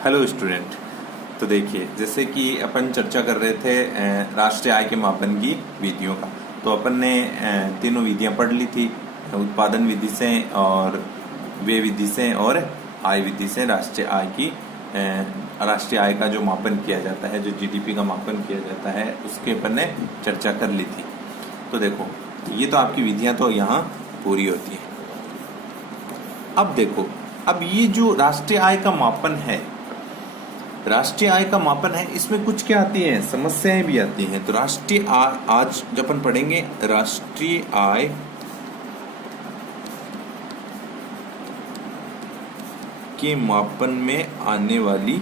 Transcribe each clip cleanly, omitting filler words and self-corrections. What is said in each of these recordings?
Hello student. तो देखिए, जैसे कि अपन चर्चा कर रहे थे राष्ट्रीय आय के मापन की विधियों का, तो अपन ने तीनों विधियां पढ़ ली थी। उत्पादन विधि से और व्यय विधि से और आय विधि से राष्ट्रीय आय का जो मापन किया जाता है, जो जीडीपी का मापन किया जाता है, उसके अपन ने चर्चा कर ली थी। तो देखो, ये तो आपकी विधियां तो यहाँ पूरी होती है। अब देखो, अब ये जो राष्ट्रीय आय का मापन है, राष्ट्रीय आय का मापन है, इसमें कुछ क्या आती है, समस्याएं भी आती हैं। तो राष्ट्रीय आय आज जब अपन पढ़ेंगे, राष्ट्रीय आय के मापन में आने वाली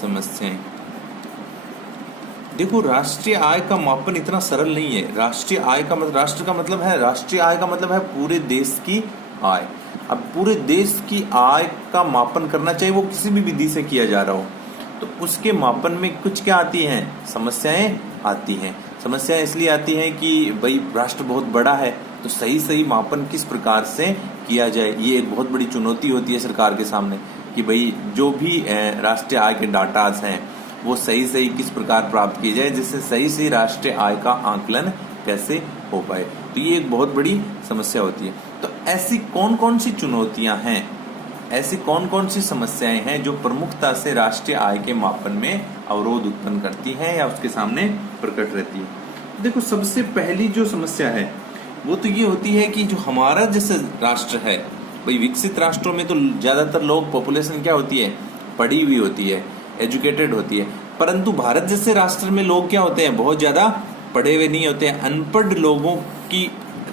समस्याएं। देखो, राष्ट्रीय आय का मापन इतना सरल नहीं है। राष्ट्रीय आय का मतलब, राष्ट्र का मतलब है, राष्ट्रीय आय का मतलब है पूरे देश की आय। अब पूरे देश की आय का मापन करना चाहिए, वो किसी भी विधि से किया जा रहा हो, तो उसके मापन में कुछ क्या आती हैं, समस्याएं आती हैं। समस्याएं इसलिए आती हैं कि भाई राष्ट्र बहुत बड़ा है, तो सही मापन किस प्रकार से किया जाए, ये एक बहुत बड़ी चुनौती होती है सरकार के सामने कि भाई जो भी राष्ट्रीय आय के डाटाज हैं वो सही किस प्रकार प्राप्त किए जाए, जिससे सही राष्ट्रीय आय का आकलन कैसे हो पाए। तो ये एक बहुत बड़ी समस्या होती है। तो ऐसी कौन कौन सी चुनौतियां हैं, ऐसी कौन कौन सी समस्याएं हैं जो प्रमुखता से राष्ट्रीय आय के मापन में अवरोध उत्पन्न करती हैं या उसके सामने प्रकट रहती है। देखो, सबसे पहली जो समस्या है वो तो ये होती है कि जो हमारा जैसे राष्ट्र है, भाई विकसित राष्ट्रों में तो ज्यादातर लोग, पॉपुलेशन क्या होती है, पढ़ी हुई होती है, एजुकेटेड होती है, परंतु भारत जैसे राष्ट्र में लोग क्या होते हैं, बहुत ज्यादा पढ़े हुए नहीं होते हैं। अनपढ़ लोगों की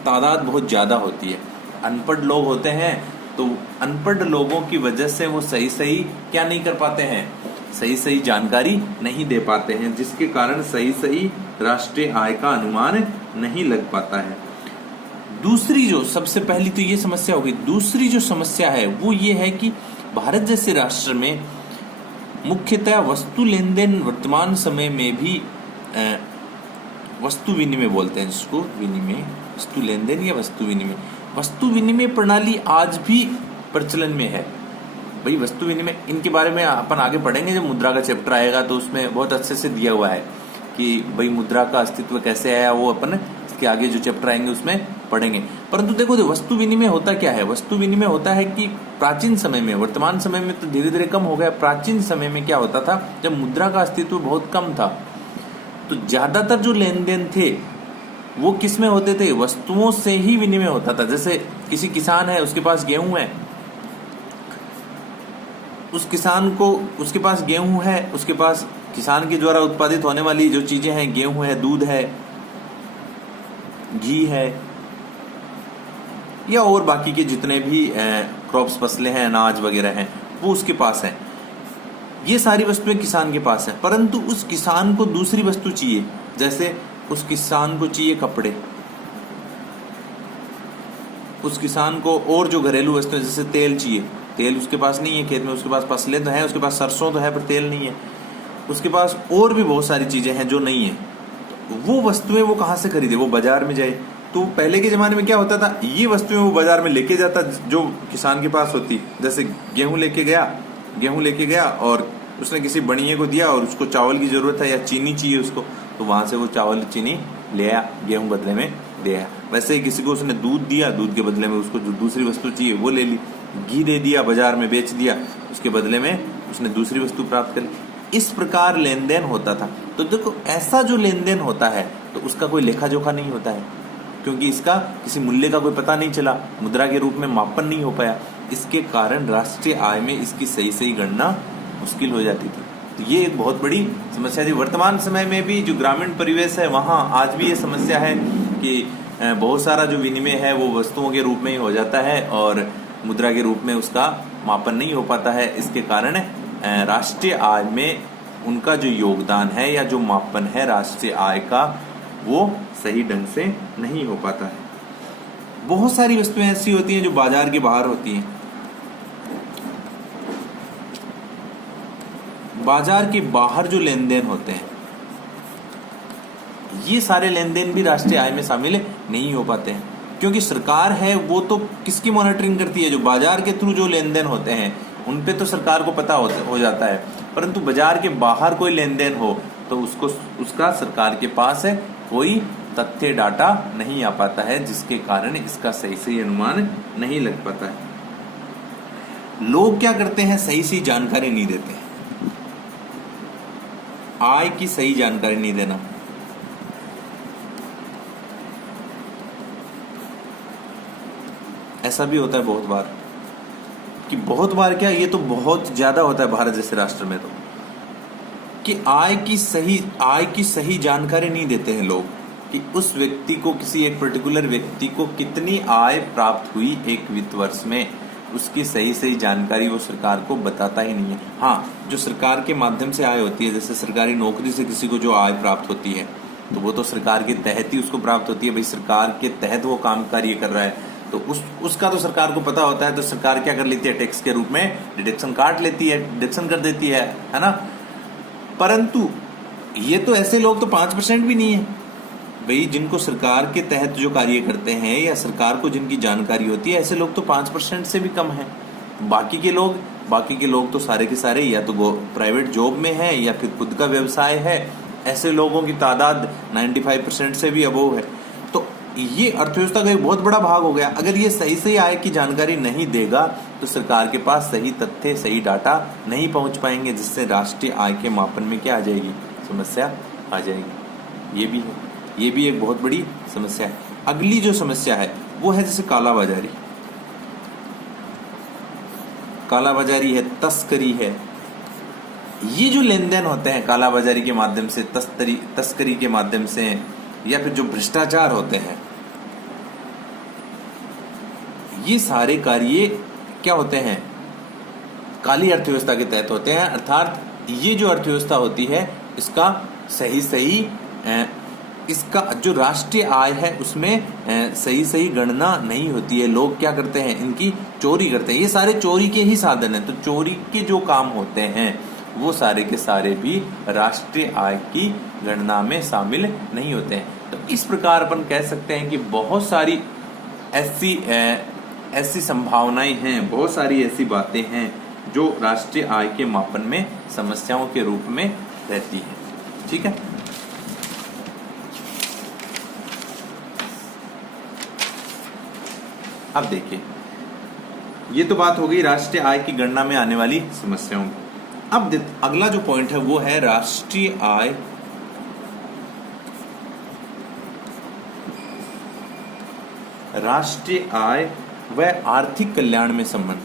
तादाद बहुत ज्यादा होती है। अनपढ़ लोग होते हैं, तो अनपढ़ लोगों की वजह से वो सही क्या नहीं कर पाते हैं, सही जानकारी नहीं दे पाते हैं, जिसके कारण सही राष्ट्रीय आय का अनुमान नहीं लग पाता है। दूसरी जो सबसे पहली तो ये समस्या होगी। दूसरी जो समस्या है वो ये है कि भारत जैसे राष्ट्र में मुख्यतः वस्तु लेन देन वर्तमान समय में भी वस्तु विनिमय बोलते हैं जिसको, विनिमय, वस्तु लेन देन या वस्तु विनिमय प्रणाली आज भी प्रचलन में है। भाई वस्तु विनिमय, इनके बारे में अपन आगे पढ़ेंगे, जब मुद्रा का चैप्टर आएगा तो उसमें बहुत अच्छे से दिया हुआ है कि भाई मुद्रा का अस्तित्व कैसे आया, वो अपन इसके आगे जो चैप्टर आएंगे उसमें पढ़ेंगे। परंतु देखो, वस्तु विनिमय होता क्या है, वस्तु विनिमय होता है कि प्राचीन समय में, वर्तमान समय में तो धीरे धीरे कम हो गया, प्राचीन समय में क्या होता था, जब मुद्रा का अस्तित्व बहुत कम था, तो ज्यादातर जो लेन देन थे वो किस में होते थे, वस्तुओं से ही विनिमय होता था। जैसे किसी किसान है, उसके पास गेहूं है, उस किसान को, उसके पास गेहूं है, उसके पास किसान के द्वारा उत्पादित होने वाली जो चीजें हैं, गेहूं है, दूध है, घी है, या और बाकी के जितने भी क्रॉप्स, फसलें हैं, अनाज वगैरह हैं, वो उसके पास है। ये सारी वस्तुएं किसान के पास है, परंतु उस किसान को दूसरी वस्तु चाहिए। जैसे उस किसान को चाहिए कपड़े, उस किसान को और जो घरेलू वस्तुएं, जैसे तेल चाहिए, तेल उसके पास नहीं है खेत में, उसके पास फसलें तो हैं, उसके पास सरसों तो है पर तेल नहीं है, उसके पास और भी बहुत सारी चीजें हैं जो नहीं है। वो वस्तुएं वो कहाँ से खरीदे, वो बाजार में जाए। तो पहले के जमाने में क्या होता था, ये वस्तुएं वो बाजार में लेके जाता जो किसान के पास होती। जैसे गेहूं लेके गया और उसने किसी बनिए को दिया, और उसको चावल की जरूरत है या चीनी चाहिए उसको, तो वहां से वो चावल चीनी ले आया, गेहूं बदले में दे आया। वैसे ही किसी को उसने दूध दिया, दूध के बदले में उसको जो दूसरी वस्तु चाहिए वो ले ली। घी दे दिया, बाजार में बेच दिया, उसके बदले में उसने दूसरी वस्तु प्राप्त कर ली। इस प्रकार लेन देन होता था। तो देखो, ऐसा जो लेन देन होता है तो उसका कोई लेखा जोखा नहीं होता है, क्योंकि इसका किसी मूल्य का कोई पता नहीं चला, मुद्रा के रूप में मापन नहीं हो पाया। इसके कारण राष्ट्रीय आय में इसकी सही गणना मुश्किल हो जाती थी। तो ये एक बहुत बड़ी समस्या थी। वर्तमान समय में भी जो ग्रामीण परिवेश है, वहाँ आज भी ये समस्या है कि बहुत सारा जो विनिमय है वो वस्तुओं के रूप में ही हो जाता है और मुद्रा के रूप में उसका मापन नहीं हो पाता है। इसके कारण राष्ट्रीय आय में उनका जो योगदान है या जो मापन है राष्ट्रीय आय का, वो सही ढंग से नहीं हो पाता है। बहुत सारी वस्तुएं ऐसी होती हैं जो बाजार के बाहर होती हैं। बाजार के बाहर जो लेन देन होते हैं, ये सारे लेन देन भी राष्ट्रीय आय में शामिल नहीं हो पाते हैं, क्योंकि सरकार है वो तो किसकी मॉनिटरिंग करती है, जो बाजार के थ्रू जो लेन देन होते हैं उन पे तो सरकार को पता हो जाता है, परंतु बाजार के बाहर कोई लेन देन हो तो उसका सरकार के पास है कोई तथ्य डाटा नहीं आ पाता है, जिसके कारण इसका सही अनुमान नहीं लग पाता है। लोग क्या करते हैं, सही जानकारी नहीं देते, आय की सही जानकारी नहीं देना। ऐसा भी होता है बहुत बार क्या, ये तो बहुत ज्यादा होता है भारत जैसे राष्ट्र में, तो कि आय की सही जानकारी नहीं देते हैं लोग, कि उस व्यक्ति को, किसी एक पर्टिकुलर व्यक्ति को कितनी आय प्राप्त हुई एक वित्त वर्ष में, उसकी सही जानकारी वो सरकार को बताता ही नहीं है। हाँ, जो सरकार के माध्यम से आय होती है, जैसे सरकारी नौकरी से किसी को जो आय प्राप्त होती है तो वो तो सरकार के तहत ही उसको प्राप्त होती है, भाई सरकार के तहत वो काम कार्य कर रहा है, तो उसका तो सरकार को पता होता है। तो सरकार क्या कर लेती है, टैक्स के रूप में डिडक्शन काट लेती है, डिडक्शन कर देती है ना। परंतु ये तो ऐसे लोग तो 5% भी नहीं है भाई, जिनको सरकार के तहत जो कार्य करते हैं या सरकार को जिनकी जानकारी होती है, ऐसे लोग तो 5% से भी कम है। बाकी के लोग तो सारे के सारे या तो प्राइवेट जॉब में है या फिर खुद का व्यवसाय है। ऐसे लोगों की तादाद 95% से भी अबोव है। तो ये अर्थव्यवस्था का एक बहुत बड़ा भाग हो गया। अगर ये सही आय की जानकारी नहीं देगा तो सरकार के पास सही तथ्य, सही डाटा नहीं पहुंच पाएंगे, जिससे राष्ट्रीय आय के मापन में क्या आ जाएगी, समस्या आ जाएगी। ये भी एक बहुत बड़ी समस्या है। अगली जो समस्या है वो है जैसे कालाबाजारी है, तस्करी है। ये जो लेन देन होते हैं कालाबाजारी के माध्यम से, तस्करी के माध्यम से, या फिर जो भ्रष्टाचार होते हैं, ये सारे कार्य क्या होते हैं, काली अर्थव्यवस्था के तहत होते हैं। अर्थात ये जो अर्थव्यवस्था होती है इसका जो राष्ट्रीय आय है उसमें सही गणना नहीं होती है। लोग क्या करते हैं, इनकी चोरी करते हैं। ये सारे चोरी के ही साधन हैं। तो चोरी के जो काम होते हैं वो सारे के सारे भी राष्ट्रीय आय की गणना में शामिल नहीं होते हैं। तो इस प्रकार अपन कह सकते हैं कि बहुत सारी ऐसी संभावनाएं हैं, बहुत सारी ऐसी बातें हैं जो राष्ट्रीय आय के मापन में समस्याओं के रूप में रहती है। ठीक है, अब देखिए, ये तो बात हो गई राष्ट्रीय आय की गणना में आने वाली समस्याओं की। अब अगला जो पॉइंट है वो है राष्ट्रीय आय व आर्थिक कल्याण में संबंध।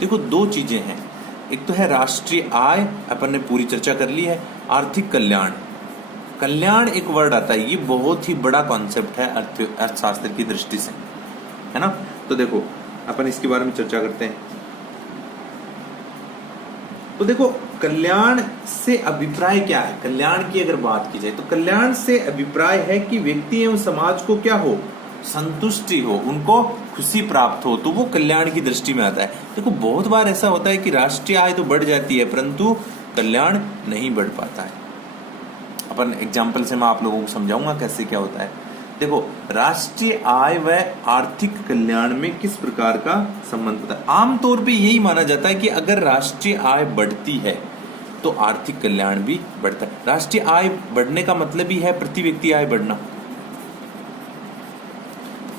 देखो, दो चीजें हैं। एक तो है राष्ट्रीय आय, अपन ने पूरी चर्चा कर ली है। आर्थिक कल्याण एक वर्ड आता है, ये बहुत ही बड़ा कॉन्सेप्ट है अर्थशास्त्र की दृष्टि से, है ना। तो देखो, अपन इसके बारे में चर्चा करते हैं। तो देखो, कल्याण से अभिप्राय क्या है। कल्याण की अगर बात की जाए तो कल्याण से अभिप्राय है कि व्यक्ति एवं समाज को क्या हो, संतुष्टि हो, उनको खुशी प्राप्त हो, तो वो कल्याण की दृष्टि में आता है। देखो, बहुत बार ऐसा होता है कि राष्ट्रीय आय तो बढ़ जाती है परंतु कल्याण नहीं बढ़ पाता है। अपन एग्जाम्पल से मैं आप लोगों को समझाऊंगा कैसे क्या होता है। देखो, राष्ट्रीय आय व आर्थिक कल्याण में किस प्रकार का संबंध होता है। आमतौर पे यही माना जाता है कि अगर राष्ट्रीय आय बढ़ती है तो आर्थिक कल्याण भी बढ़ता है। राष्ट्रीय आय बढ़ने का मतलब ही है प्रति व्यक्ति आय बढ़ना,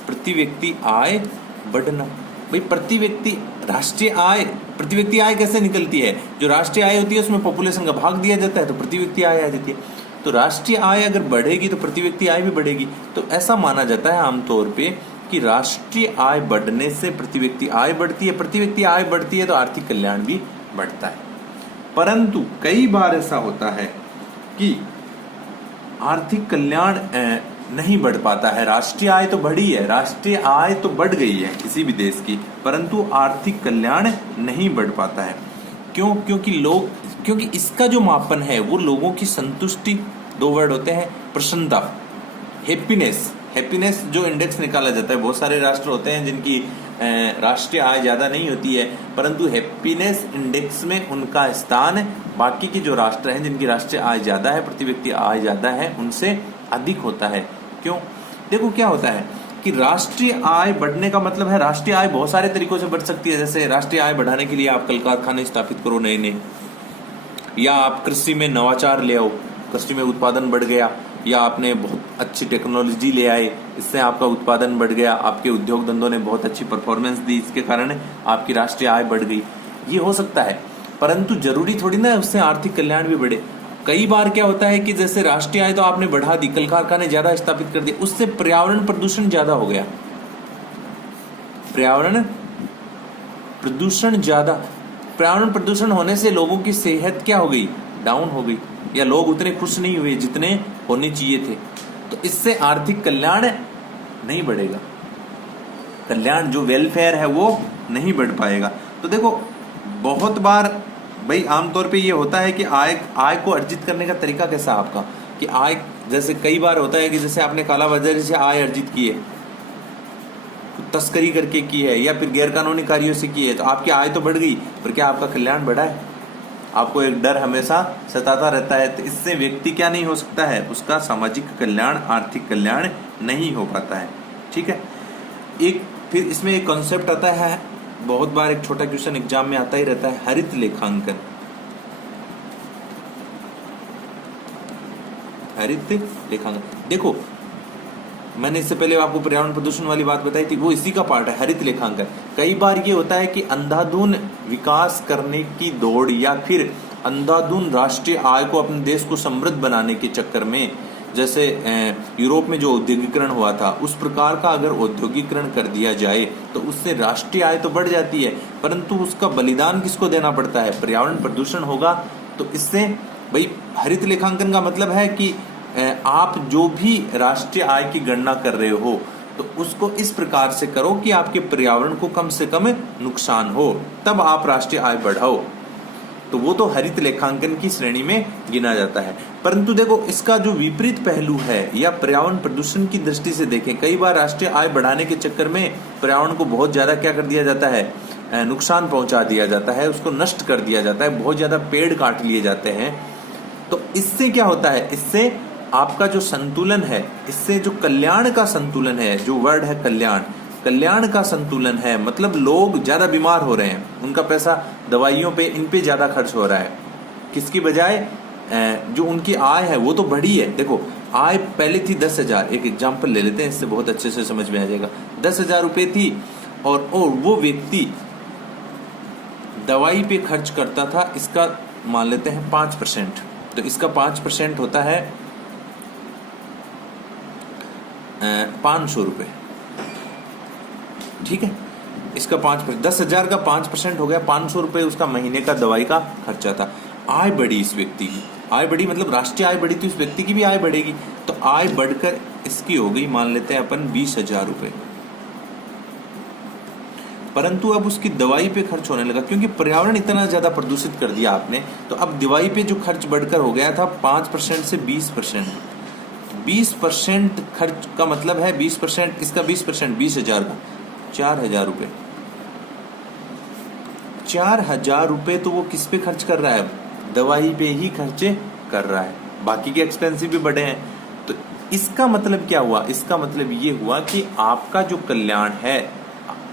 प्रति व्यक्ति आय बढ़ना। भाई, प्रति व्यक्ति आय कैसे निकलती है, जो राष्ट्रीय आय होती है उसमें पॉपुलेशन का भाग दिया जाता है तो प्रति व्यक्ति आय आ जाती है। तो राष्ट्रीय आय अगर बढ़ेगी तो प्रति व्यक्ति आय भी बढ़ेगी। तो ऐसा माना जाता है आमतौर पे कि राष्ट्रीय आय बढ़ने से प्रति व्यक्ति आय बढ़ती है, प्रति व्यक्ति आय बढ़ती है तो आर्थिक कल्याण भी बढ़ता है। परंतु कई बार ऐसा होता है कि आर्थिक कल्याण नहीं बढ़ पाता है। राष्ट्रीय आय तो बढ़ी है, राष्ट्रीय आय तो बढ़ गई है किसी भी देश की, परंतु आर्थिक कल्याण नहीं बढ़ पाता है। क्यों? क्योंकि इसका जो मापन है वो लोगों की संतुष्टि, दो वर्ड होते हैं, प्रसन्नता, हैप्पीनेस जो इंडेक्स निकाला जाता है। बहुत सारे राष्ट्र होते हैं जिनकी राष्ट्रीय आय ज़्यादा नहीं होती है, परंतु हैप्पीनेस इंडेक्स में उनका स्थान बाकी के जो राष्ट्र हैं जिनकी राष्ट्रीय आय ज़्यादा है, प्रति व्यक्ति आय ज़्यादा है, उनसे अधिक होता है। क्यों? देखो क्या होता है कि राष्ट्रीय आय बढ़ने का मतलब है राष्ट्रीय आय बहुत सारे तरीकों से बढ़ सकती है। जैसे राष्ट्रीय आय बढ़ाने के लिए आप कल कारखाने स्थापित करो नए नए, या आप कृषि में नवाचार ले आओ, कृषि में उत्पादन बढ़ गया, या आपने बहुत अच्छी टेक्नोलॉजी ले आए, इससे आपका उत्पादन बढ़ गया, आपके उद्योग धंधों ने बहुत अच्छी परफॉर्मेंस दी, इसके कारण आपकी राष्ट्रीय आय बढ़ गई। ये हो सकता है, परंतु जरूरी थोड़ी ना उससे आर्थिक कल्याण भी बढ़े। कई बार क्या होता है कि जैसे राष्ट्रीय आय तो आपने बढ़ा दी, कल कारखाने ज्यादा स्थापित कर दिए, उससे पर्यावरण प्रदूषण ज्यादा हो गया, पर्यावरण प्रदूषण होने से लोगों की सेहत क्या हो गई, डाउन हो गई, या लोग उतने खुश नहीं हुए जितने होने चाहिए थे। तो इससे आर्थिक कल्याण नहीं बढ़ेगा, कल्याण जो वेलफेयर है वो नहीं बढ़ पाएगा। तो देखो बहुत बार भाई आमतौर पे ये होता है कि आय को अर्जित करने का तरीका कैसा आपका, कि आय जैसे कई बार होता है कि जैसे आपने कालाबाजारी से आय अर्जित की है, तस्करी करके की है, या फिर गैरकानूनी कार्यों से की है, तो आपकी आय तो बढ़ गई, पर क्या आपका कल्याण बढ़ा है? आपको एक डर हमेशा सताता रहता है। तो इससे व्यक्ति क्या नहीं हो सकता है, उसका सामाजिक कल्याण, आर्थिक कल्याण नहीं हो पाता है। ठीक है। एक फिर इसमें एक कॉन्सेप्ट आता है, बहुत बार एक छोटा क्वेश्चन एग्जाम में आता ही रहता है, हरित लेखांकन। हरित लेखांकन, देखो मैंने इससे पहले आपको पर्यावरण प्रदूषण वाली बात बताई थी, वो इसी का पार्ट है, हरित लेखांकन। कई बार ये होता है कि अंधाधुन विकास करने की दौड़, या फिर अंधाधुन राष्ट्रीय आय को अपने देश को समृद्ध बनाने के चक्कर में, जैसे यूरोप में जो औद्योगिकरण हुआ था, उस प्रकार का अगर औद्योगिकरण कर दिया जाए तो उससे राष्ट्रीय आय तो बढ़ जाती है, परंतु उसका बलिदान किसको देना पड़ता है? पर्यावरण प्रदूषण होगा। तो इससे भाई हरित लेखांकन का मतलब है कि आप जो भी राष्ट्रीय आय की गणना कर रहे हो तो उसको इस प्रकार से करो कि आपके पर्यावरण को कम से कम नुकसान हो, तब आप राष्ट्रीय आय बढ़ाओ। तो वो तो हरित लेखांकन की श्रेणी में गिना जाता है। परंतु देखो इसका जो विपरीत पहलू है, या पर्यावरण प्रदूषण की दृष्टि से देखें, कई बार राष्ट्रीय आय बढ़ाने के चक्कर में पर्यावरण को बहुत ज्यादा क्या कर दिया जाता है, नुकसान पहुंचा दिया जाता है, उसको नष्ट कर दिया जाता है, बहुत ज्यादा पेड़ काट लिए जाते हैं। तो इससे क्या होता है, इससे आपका जो संतुलन है, इससे जो कल्याण का संतुलन है, जो वर्ड है कल्याण का संतुलन है, मतलब लोग ज्यादा बीमार हो रहे हैं, उनका पैसा दवाइयों पे, इन पे ज्यादा खर्च हो रहा है, किसकी बजाय जो उनकी आय है वो तो बढ़ी है। देखो आय पहले थी 10,000, एक एग्जाम्पल ले लेते हैं, इससे बहुत अच्छे से समझ में आ जाएगा। 10,000 रुपए थी, और वो व्यक्ति दवाई पे खर्च करता था, इसका मान लेते हैं 5%, तो इसका 5% होता है 500 रुपए। ठीक है, इसका 5%, 10,000 का 5% हो गया 500 रुपए, उसका महीने का दवाई का खर्चा था। आय बढ़ी इस व्यक्ति की, आय बढ़ी मतलब राष्ट्रीय आय बढ़ी, तो इस व्यक्ति की भी आय बढ़ेगी। तो आय बढ़कर इसकी हो गई, मान लेते हैं अपन 20,000 रुपए, परंतु अब उसकी दवाई पे खर्च होने लगा, क्योंकि पर्यावरण इतना ज्यादा प्रदूषित कर दिया आपने। तो अब दवाई पे जो खर्च बढ़कर हो गया था 5% से 20%, 20% खर्च का मतलब है 20%, इसका 20%, 20,000 का 4,000 रुपए, 4,000 रुपए तो वो किस पे खर्च कर रहा है, दवाई पे ही खर्चे कर रहा है, बाकी के एक्सपेंसिव भी बढ़े हैं। तो इसका मतलब क्या हुआ, इसका मतलब ये हुआ कि आपका जो कल्याण है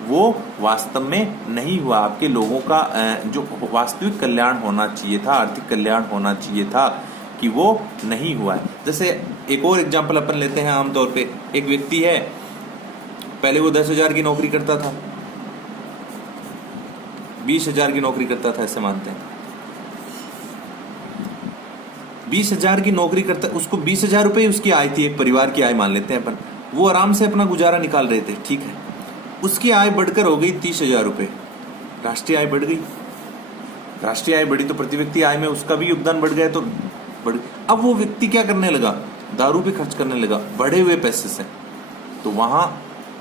वो वास्तव में नहीं हुआ, आपके लोगों का जो वास्तविक कल्याण होना चाहिए था, आर्थिक कल्याण होना चाहिए था, कि वो नहीं हुआ है। जैसे एक और एग्जांपल अपन लेते हैं, आमतौर पे एक व्यक्ति है, पहले वो 10,000 की नौकरी करता था, 20,000 की नौकरी करता था, ऐसे मानते हैं 20,000 की नौकरी करता, उसको 20,000 रुपए उसकी आय थी, एक परिवार की आय मान लेते हैं अपन, वो आराम से अपना गुजारा निकाल रहे थे। ठीक है, उसकी आय बढ़कर हो गई 30,000 रुपए, राष्ट्रीय आय बढ़ गई, राष्ट्रीय आय बढ़ी तो प्रति व्यक्ति आय में उसका भी योगदान बढ़ गया, तो बढ़। अब वो व्यक्ति क्या करने लगा, दारू पे खर्च करने लगा बढ़े हुए पैसे से। तो वहां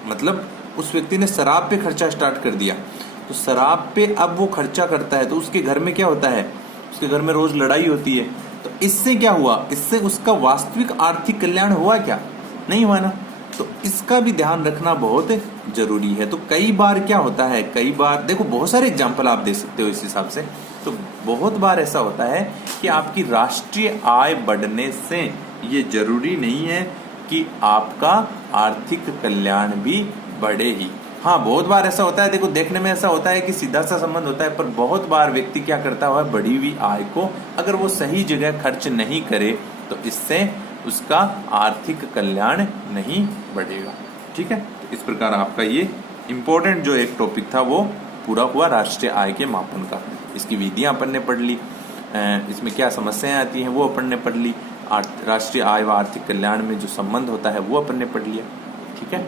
मतलब उस व्यक्ति ने शराब पे खर्चा स्टार्ट कर दिया, तो शराब पे अब वो खर्चा करता है, तो उसके घर में क्या होता है, उसके घर में रोज लड़ाई होती है। तो इससे क्या हुआ, इससे उसका वास्तविक आर्थिक कल्याण हुआ क्या, नहीं हुआ ना। तो इसका भी ध्यान रखना बहुत जरूरी है। तो कई बार क्या होता है, कई बार देखो बहुत सारे एग्जाम्पल आप दे सकते हो इस हिसाब से। तो बहुत बार ऐसा होता है कि आपकी राष्ट्रीय आय बढ़ने से ये जरूरी नहीं है कि आपका आर्थिक कल्याण भी बढ़े ही। हाँ, बहुत बार ऐसा होता है, देखो देखने में ऐसा होता है कि सीधा सा संबंध होता है, पर बहुत बार व्यक्ति क्या करता है, बढ़ी हुई आय को अगर वो सही जगह खर्च नहीं करे तो इससे उसका आर्थिक कल्याण नहीं बढ़ेगा। ठीक है, तो इस प्रकार आपका ये इम्पोर्टेंट जो एक टॉपिक था वो पूरा हुआ राष्ट्रीय आय के मापन का। इसकी विधियां अपन ने पढ़ ली, इसमें क्या समस्याएं आती हैं वो अपन ने पढ़ ली, राष्ट्रीय आय व आर्थिक कल्याण में जो संबंध होता है वो अपन ने पढ़ लिया। ठीक है।